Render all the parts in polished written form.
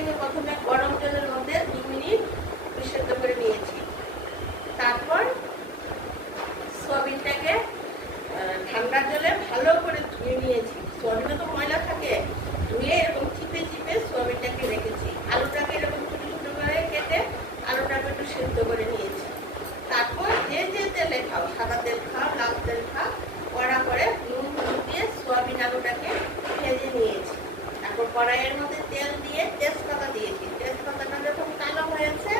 সোয়াবিনটাকে প্রথমে গরম জলের মধ্যে 2 মিনিট সেদ্ধ করে নিয়েছি। তারপর সোয়াবিনটাকে ঠান্ডা জলে ভালো করে ধুয়ে নিয়েছি। সোয়াবিনে তো ময়লা থাকে, ধুয়ে এরকম চিপে চিপে সোয়াবিনটাকে রেখেছি। আলুটাকে এরকম ছোট ছোট করে কেটে আলুটাকে একটু সেদ্ধ করে নিয়েছি। তারপর যে যে তেলে খাও, সাদা তেল খাও, লাল তেল খাও, কড়া করে নুন হলুদ দিয়ে সোয়াবিন আলুটাকে ভেজে নিয়েছি। তারপর কড়াইয়ের মধ্যে তেল দিয়ে তেজপাতা দিয়েছি। তেজপাতাটা যখন কালো হয়েছে,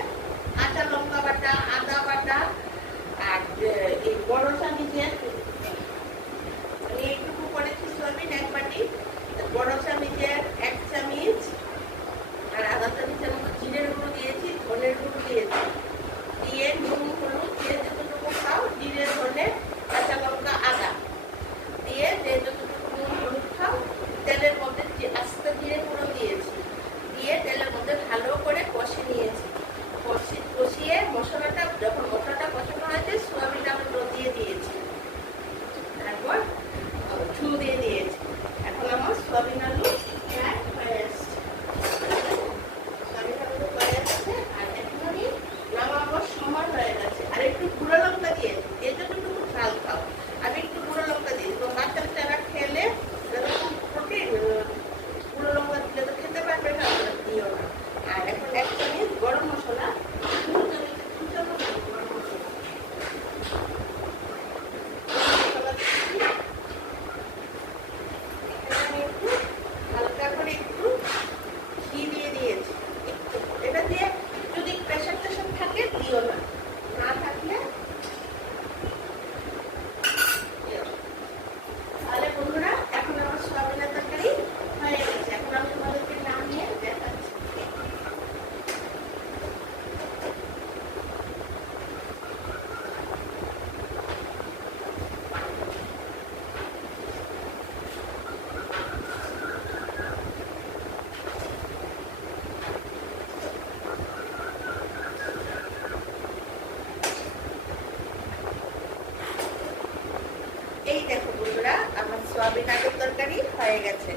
কাঁচা লঙ্কা বাটা, আদা বাটা আর এই বড় চামচের আমি এইটুকু করেছি সোয়াবিন 1 বাটি, বড় চামচের 1 চামচ আর আধা চামচের মতো জিরের গুঁড়ো দিয়েছি, ধনের গুঁড়ো দিয়েছি। দিয়ে নুন হলুদ দিয়ে যতটুকু খাও, জিরে ধনে কাঁচা লঙ্কা আদা দিয়ে যে যতটুকু নুন হলুদ খাও, তেলের মধ্যে আস্তে জিরে গুঁড়ো দিয়েছি। দিয়ে তেলের মধ্যে ভালো করে কষে নিয়েছি। কষিয়ে মশলাটা যখন মশলাটা কষানো হয়েছে, সোয়াবিন আলুগুলো দিয়ে দিয়েছি। তারপর ঝুল দিয়ে দিয়েছি। এখন আমার সোয়াবিন আলু হয়ে আসছে। সোয়াবিন আলু হয়ে আসছে আর এখন আমি নামাবার সময় হয়ে গেছে। আর একটু গুঁড়ো লঙ্কা দিয়েছি, যে যতটুকু ঝাল খাও। আমি একটু গুঁড়ো লঙ্কা দিয়েছি, তো বাচ্চারা খেলে এরকম প্রোটিন, গুঁড়ো লঙ্কা দিলে তো খেতে পারবে না, দিও না। আর এখন 1 চামচ গরম মশলা, 2 চামচ গরম মশলা হালকা করে একটু ঘি দিয়ে দিয়েছি। এটা দিয়ে যদি প্রেশার টেশার থাকে দিও না, না থাকলে তাহলে বন্ধুরা এখন আমার সোয়াবিনের তরকারি হয়ে গেছে। এখন আমি তোমাদেরকে নামিয়ে দেখাচ্ছি। এই দেখো বন্ধুরা, আমার সোয়াবিন আলুর তরকারি হয়ে গেছে।